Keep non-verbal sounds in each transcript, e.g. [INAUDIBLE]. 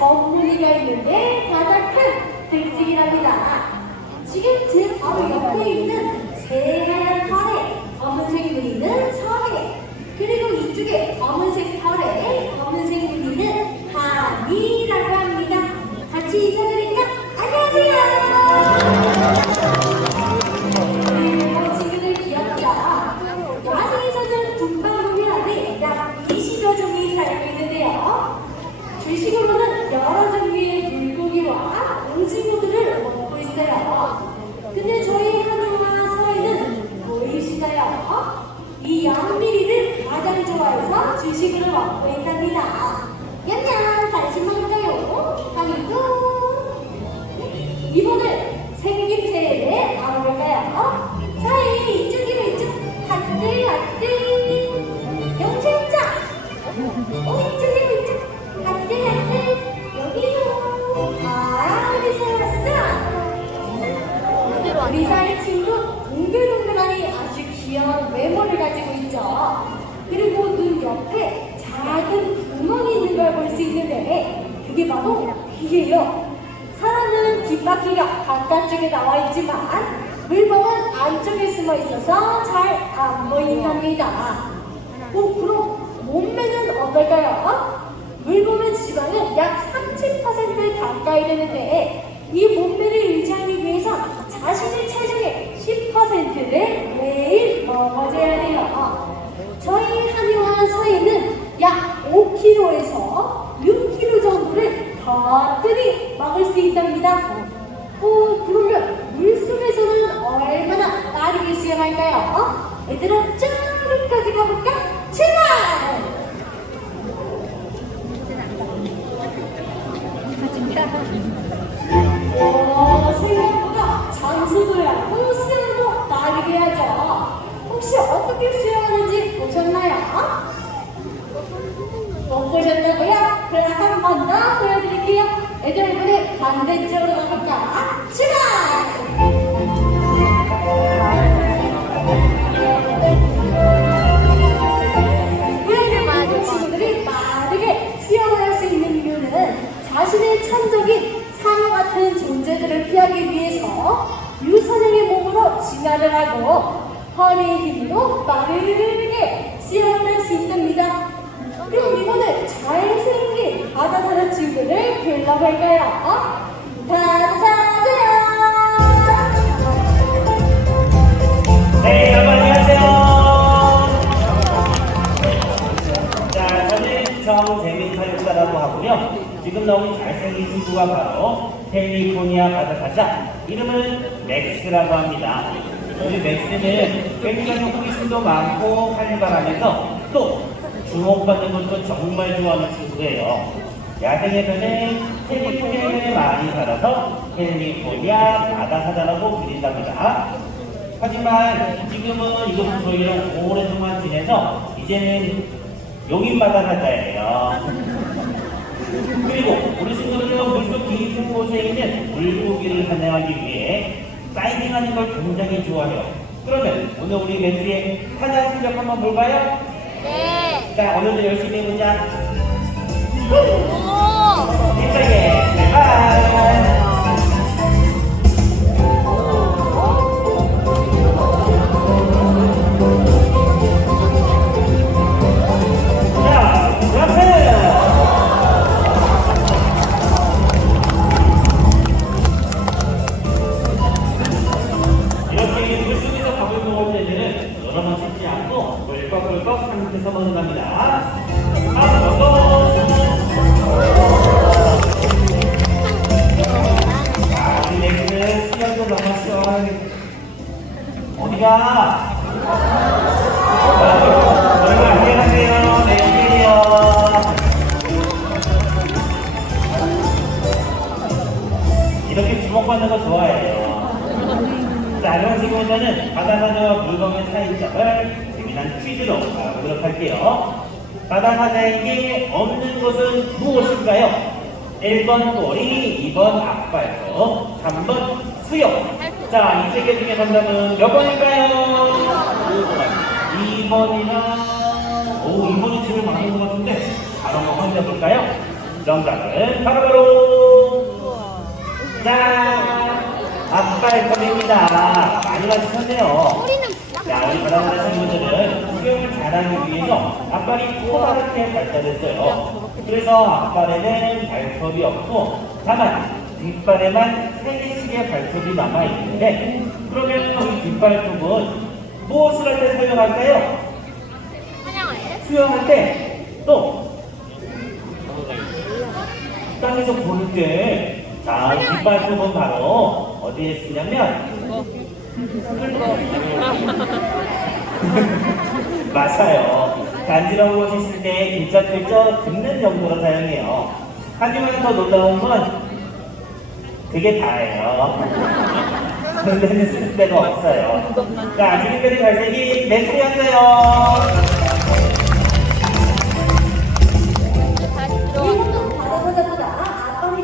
전무늬가 있는데 가장 큰 특징이랍니다. 지금 제 바로 옆에 있는 새하얀 털에 검은색 무늬는 서해 그리고 이쪽에 검은색 털에 검은색 무늬는 한이라고 합니다. 같이 인사드릴까? 안녕하세요. 네, 친구들 귀엽다. 야생에서는 군방울이 안에 약 20여 종이 살고 있는데요. 주식으로는 여러 종류의 물고기와 오징어들을 먹고 있어요. 근데 저희 하늘과 서해는 보이시나요? 이 양미리를 가장 좋아해서 주식으로 먹고 있답니다. 귀여운 외모를 가지고 있죠 그리고 눈 옆에 작은 구멍이 있는 걸 볼 수 있는데 그게 바로 귀예요 사람은 뒷바퀴가 바깥쪽에 나와 있지만 물범은 안쪽에 숨어 있어서 잘 안 보인답니다. 오, 그럼 몸매는 어떨까요? 물범의 지방은 약 30% 가까이 되는데 이 몸매를 유지하기 위해서 자신의 체중의 10%를 매일 먹어줘야 돼요. 저희 한의원 서해는 약 5kg에서 6kg 정도를 거뜬히 먹을 수 있답니다. 오, 그러면 물속에서는 얼마나 빠르게 수영할까요? 얘들아, 저 피하기 위해서 유선형의 몸으로 진화를 하고 허리의 힘으로 빠르게 수영을 할수 있답니다. 그럼 이번에 잘생긴 바다사자 친구를 불러볼까요? 바다사자! 네, 안녕하세요. 자, 저는 정재민 사육사라고 하고요. 지금 나온 잘생긴 친구가 바로 캘리포니아 바다사자. 이름은 맥스라고 합니다. 우리 맥스는 굉장히 호기심도 많고 활발하면서 또 주목받는 것도 정말 좋아하는 친구예요. 야생에서는 캘리포니아에 많이 살아서 캘리포니아 바다사자라고 불린답니다. 하지만 지금은 이곳은 저희랑 오랫동안 지내서 이제는 용인 바다 사자예요. 그리고 우리 친구들은 물속 깊은 곳에 있는 물고기를 환영하기 위해 사이딩하는 걸 굉장히 좋아해요. 그러면 오늘 우리 멘트의 사자 실력 한번 볼까요? 네. 자, 오늘도 열심히 해보자. 오. 힘차게 출발! 바다사자에게 없는 것은 무엇일까요? 1번 꼬리, 2번 앞발톱, 3번 수염. 자, 이 세 개 중에 정답은 몇 번일까요? 2번이나, 오, 2번이 제일 많은 것 같은데. 바로 한번 확인해 볼까요? 정답은 바로바로 짠! 앞발톱입니다. 많이 맞으셨네요. 자, 우리 바다보다 친구들은 수영을 잘하기 위해서 앞발이 커다랗게 발달했어요. 그래서 앞발에는 발톱이 없고 다만 뒷발에만 세 개씩의 발톱이 남아 있는데 그러면 이 뒷발톱은 무엇을 할 때 사용할까요? 수영할 때 또 땅에서 보는 게 자, 이 뒷발톱은 바로 어디에 쓰냐면 [LAUGHS] 맞아요. 간지러운 곳이 있을 때 길적길적 긁는 용도로 사용해요. 하지만 더 놀라운 건 그게 다예요. 근데는 쓸 데가 없어요. 자, 지금까지 발색이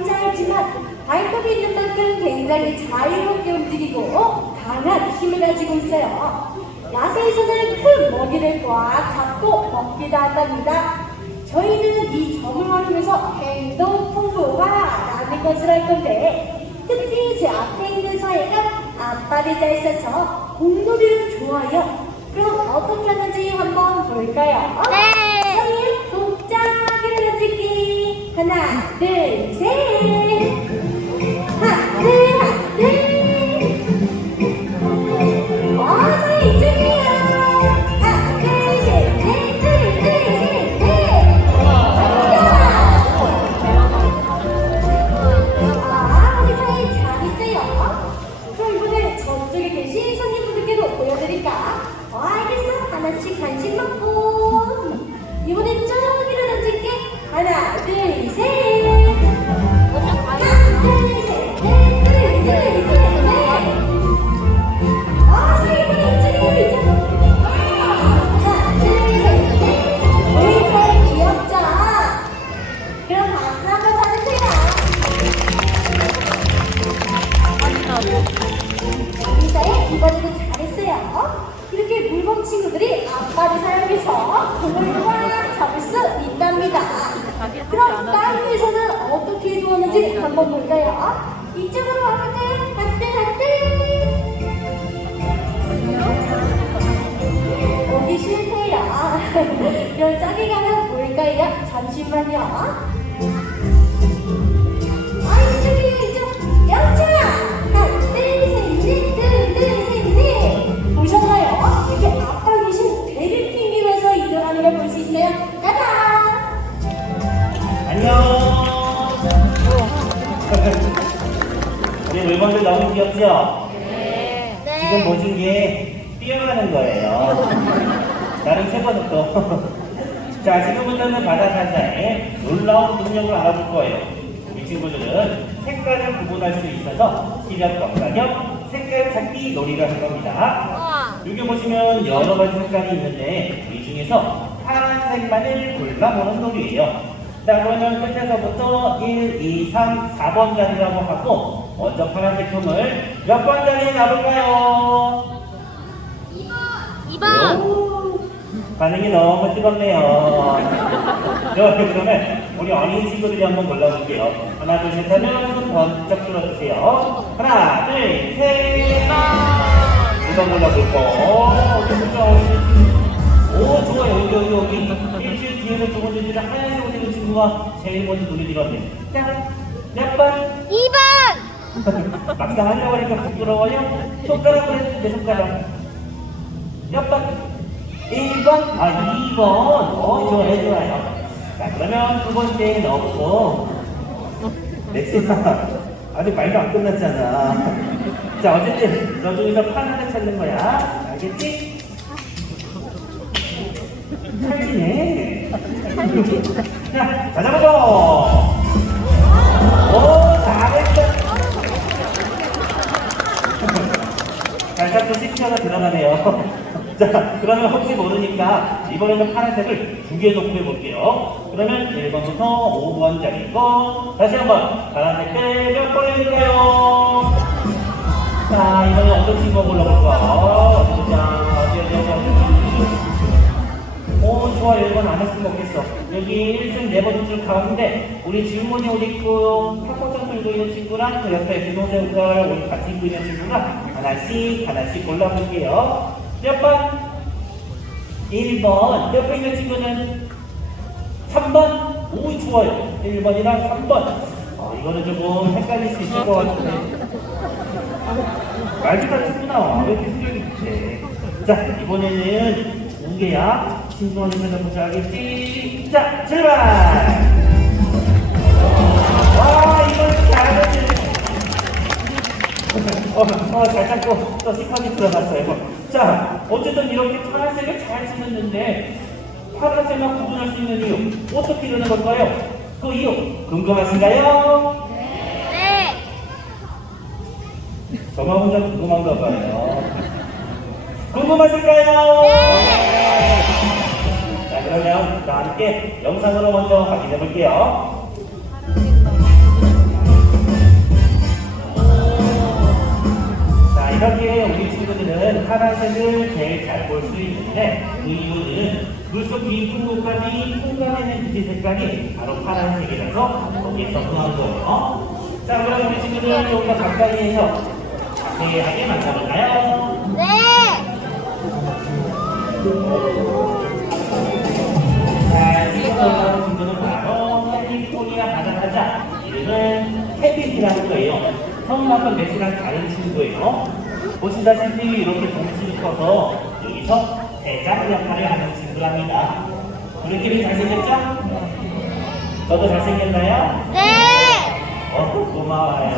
짧지만 발톱이 있는 만큼 굉장히 자유롭게 움직이고 강한 힘을 가지고 있어요. 야생에서는 큰 먹이를 꽉 잡고 먹기도 한답니다. 저희는 이 점을 활용해서 행동 풍부가 나는 것을 할 건데 특히 제 앞에 있는 사이가 앞발이 짧아서 공놀이를 좋아해요. 그럼 어떻게 하는지 한번 볼까요? 네. 사이 동작을 던지기 하나 둘셋 잠시만요. 아이 저기 이쪽 영차 하나 둘 셋 넷 둘 둘 셋 넷 보셨나요? 이렇게 앞발 대신 배를 튕기면서 이동하는 걸 볼 수 있어요 가자 안녕. 우리 물건들 너무 귀엽죠? 지금 보신 게 뛰어가는 거예요. 나름 최고속도. 자, 지금부터는 바다사자의 놀라운 능력을 알아볼 거예요. 이 친구들은 색깔을 구분할 수 있어서 시력 검사력 색깔 찾기 놀이를 할 겁니다. 여기 보시면 여러 가지 색깔이 있는데 이 중에서 파란색만을 골라보는 놀이에요. 자, 그러면 끝에서부터 1, 2, 3, 4번 자리라고 하고 먼저 파란색 품을 몇 번 자리에 놔볼까요? 2번. 오, 반응이 너무 뜨겁네요. 자, 그러면 우리 어린 친구들이 한번 골라볼게요. 하나, 둘, 셋 하면 손 번쩍 들어주세요. 하나, 둘, 셋. 2번 골라볼 거. 어떻게 오, 좋아요. 여기, 여기, 여기. 일주일 뒤에서 두 번째 주에 하얀색 옷 입은 친구가 제일 먼저 눈에 들었네. 자, 몇 번? 2번. 막상 하려고 하니까 부끄러워요? 손가락으로 해도 내 손가락. 몇 번? 1번? 아, 2번. 어, 좋아요, 좋아요. 자, 그러면 두 번째 넣고. 렉스나, 아직 말도 안 끝났잖아. 자, 어쨌든, 너 중에서 판 하나 찾는 거야. 알겠지? 찰지네. 자, 자자보자. 오, 잘했어. 발짝도 식혀가 들어가네요. 자, 그러면 혹시 모르니까 이번에는 파란색을 두 개 놓고 해볼게요. 그러면 1번부터 5번짜리 거 다시 한번 파란색 빼몇 번일까요? 자, 이번에 어떤 친구가 골라볼까? 자, 어디, 어디, 어디. 오, 좋아. 좋아 1번 안 했으면 먹겠어 여기 1중 4번 줄 가운데 우리 질문이 옷 입고 탁구장 들고 있는 친구랑 그 옆에 옷을 우리 같이 입고 있는 친구가 하나씩 하나씩 골라볼게요 몇 번? 1번. 옆에 있는 친구는? 3번? 오 좋아요. 1번이랑 3번. 어, 이거는 조금 헷갈릴 수 있을 것 같은데. 말투가 특구나. 왜 이렇게 수정이 못해 자 이번에는 우개야. 친구한테 생각보자 알겠지. 자 출발! 와 잘하네 어, 어, 잘 잡고 또 힙합이 들어갔어요. 자, 어쨌든 이렇게 파란색을 잘 찾았는데 파란색만 구분할 수 있는 이유 어떻게 되는 걸까요? 그 이유 궁금하신가요? 네. 저만 혼자 궁금한가 봐요. 궁금하실까요? 네. 자, 그러면 다 함께 영상으로 먼저 확인해 볼게요. 이렇게 우리 친구들은 파란색을 제일 잘 볼 수 있는데 그 이유는 물속 깊은 곳까지 통과되는 빛의 색깔이 바로 파란색이라서 거기에 적응한 거예요. 자, 그럼 우리 친구들 조금 더 가까이에서 자세하게 만나볼까요? 네. 자, 지금 친구는 바로 캘리포니아 바다사자 이름은 케빈이라는 거예요. 성남은 매수랑 다른 친구예요. 보시다시피 이렇게 덩치를 커서 여기서 대장 역할을 하는 친구랍니다. 우리끼리 잘생겼죠? 저도 잘생겼나요? 네. 어, 고마워요.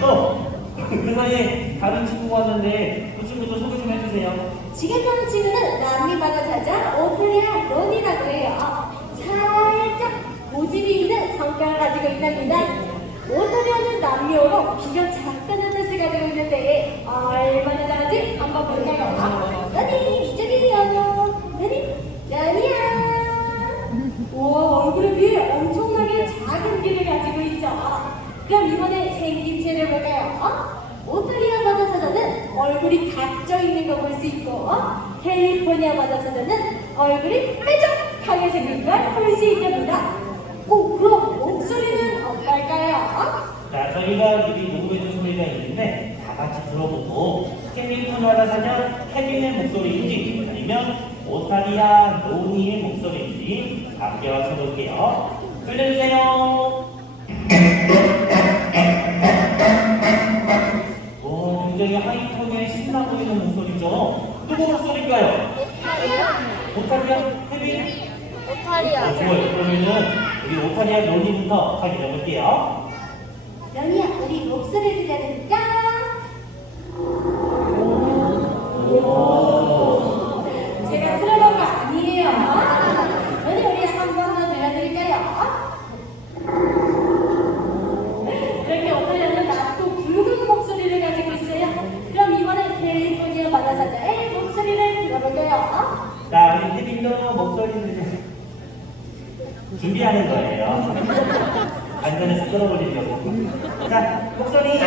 또, 그 사이에 다른 친구가 왔는데 그 친구도 소개 좀 해주세요. 지금 보는 친구는 남미바다 사자 오토리아 론이라고 해요. 살짝 고집이 있는 성격을 가지고 있답니다. 오토리아는 남미어로 비교 작다는 뜻을 가지고 있는데 얼마나 잘하지 한번 볼까요? 런이 이쪽이에요. 런이 런이야. 와 얼굴에 비해 엄청나게 작은 귀를 가지고 있죠. 그럼 이번에 생김새를 볼까요? 오토리아 바다사자는 얼굴이 각져 있는 거 볼 수 있고 캘리포니아 바다사자는 얼굴이 뾰족하게 생긴 걸 볼 수 있답니다. 오 그럼 목소리는 어떨까요? 자, 저희가 미리 녹음해준 소리가 있는데 다 같이 들어보고 케빈 토나라 사냥 케빈의 목소리인지 아니면 오타리아 노니의 목소리인지 함께 맞춰볼게요. 들려주세요. 오, 굉장히 하이톤의 신나 보이는 목소리죠. 누구 목소리일까요? 오타리아 케빈? 어, 오타리아. 좋아요. 그러면은 우리 오타리아 노니부터 확인해 볼게요. 연희야 우리 목소리 들려드릴까? 제가 틀어놓은 거 아니에요. 연희 우리 한번 더 들려드릴까요? 이렇게 오타리아는 낮고 굵은 목소리를 가지고 있어요. 그럼 이번엔 캘리포니아 바다사자의 목소리를 들어볼까요? 자, 우리 태빈도 목소리를 준비하는 거예요. [LAUGHS] 안전에서 끌어올리려고. 자, 목소리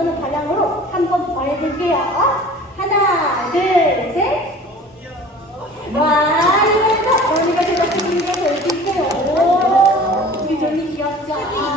원하는 방향으로 한번더 해볼게요. 하나, 둘, 셋. 와, 이번에도 언니가 대답해주는 거볼수 있어요. 오, 우리 언니 귀엽죠?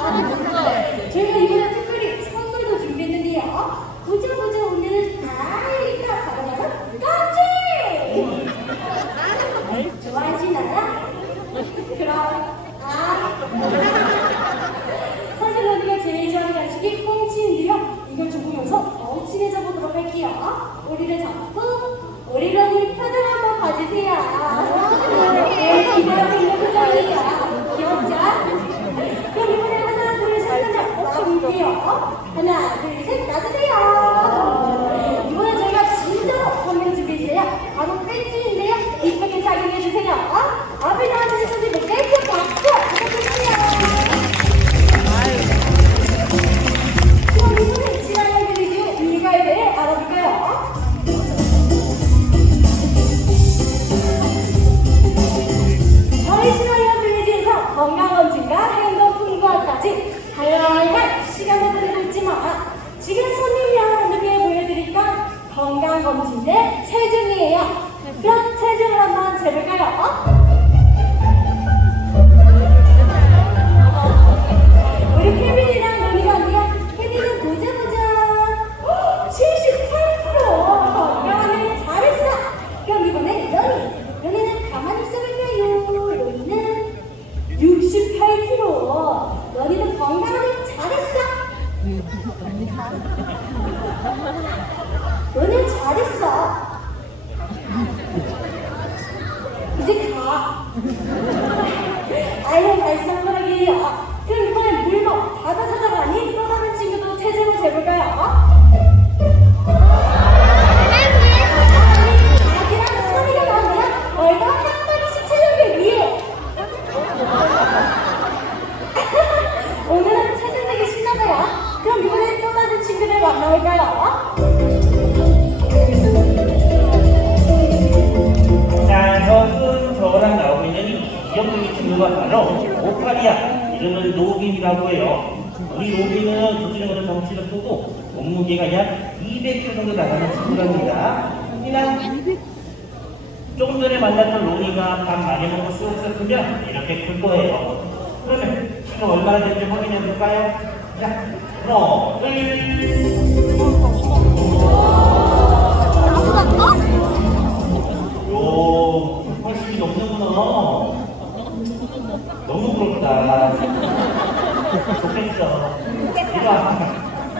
볼게요. 하나 둘 셋 놔주세요. 이렇게 클 거예요. 그러면 지금 얼마나 되는지 확인해 볼까요? 자, 하나, 둘, 요, 80이 넘는구나. 너무 부럽다. 좋겠어. 이봐.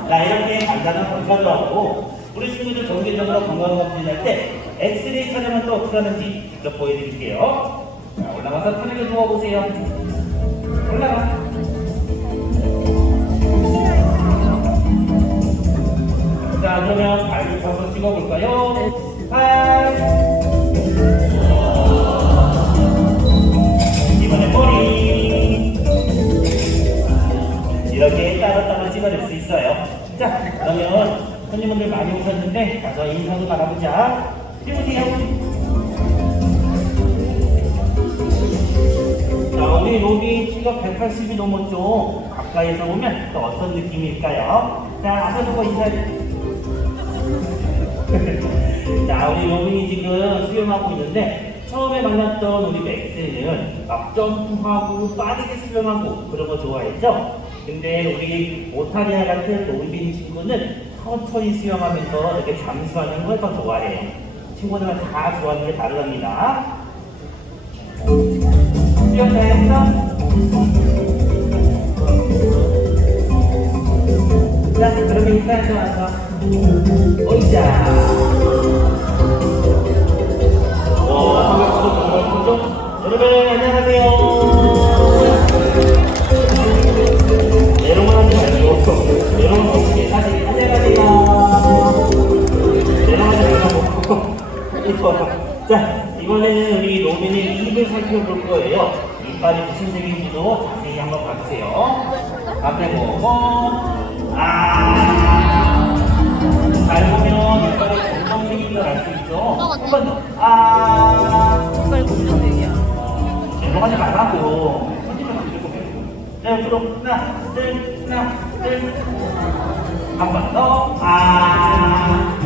나 이렇게 간단한 검사도 하고, 우리 친구들 정기적으로 건강검진할 때 엑스레이 촬영은 또 어떻게 하는지 직접 보여드릴게요. 자, 올라가서 편하게 누워보세요. 올라가. 자, 그러면 발부터 한번 찍어볼까요? 팔. 이번에 머리 이렇게 따로따로 찍어낼 수 있어요 자 그러면 손님분들 많이 오셨는데 가서 인사도 나가보자 찍으세요 우리 로비 키가 180이 넘었죠 가까이서 보면 또 어떤 느낌일까요 자 앞에서 인사해 [LAUGHS] 자, 우리 로빈이 지금 수영하고 있는데 처음에 만났던 우리 맥스는 막 점프하고 빠르게 수영하고 그런 거 좋아했죠? 근데 우리 오타리아 같은 로빈 친구는 천천히 수영하면서 이렇게 잠수하는 걸 더 좋아해요. 친구들은 다 좋아하는 게 다르답니다. 수영 잘했어? 자, 그러면 인사해서 와서 오자. 여러분 안녕하세요. 메롱만 하지 말고 메롱 없이 사진 안녕하세요. 메롱 하지 말고 이번에 목소리를 살펴볼 거예요. 이빨이 무슨 색인지도 자세히 한번 봐주세요. 앞에 보고, 아. 잘 보면 이빨이 검정색인 걸 알 수 있죠. 한번 더, 아. 이빨 검정색이야. 죄송하지 말라고. 자, 옆으로 하나, 둘, 하나, 둘. 한번 더, 아.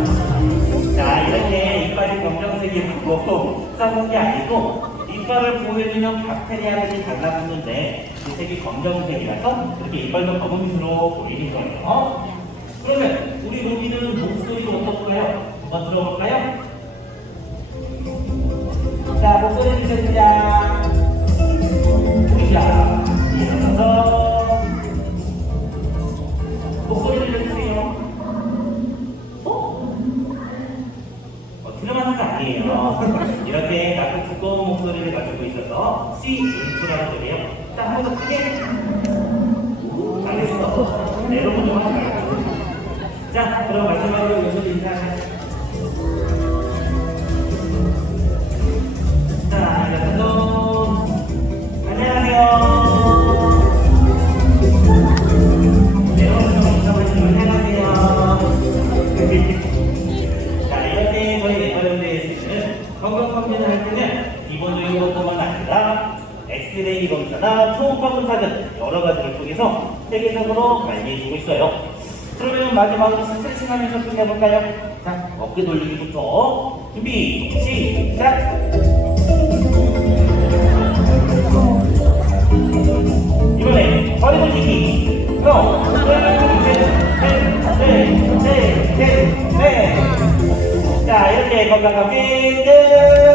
자, 이렇게 이빨이 검정색이고 싸운 게 아니고 이빨을 보여주는 박테리아들이 달라붙는데 그 색이 검정색이라서 이렇게 이빨도 검은색으로 보이는 거예요. 그러면 우리 로비는 목소리가 어떨까요? 한번 들어볼까요? 자, 목소리 주세요. 자, 일어나서 목소리를 내주세요. 어? 어, 틀려맞는 거 아니에요. 이렇게 낮고 두꺼운 가지고 있어서 C 울프라는 소리예요. 자, 한번더 크게. 오, 잘했어. 네, 좀 하지 말 엑스레이 검사나 초음파 검사 등 여러 가지를 통해서 세계적으로 관리해주고 있어요. 그러면 마지막으로 스트레칭 하면서 끝내볼까요? 자, 어깨 돌리기부터 준비, 시작! 이번에 허리 돌리기 하나, 둘, 셋, 넷, 넷, 넷, 넷, 넷. 자, 이렇게 건강하게 끝!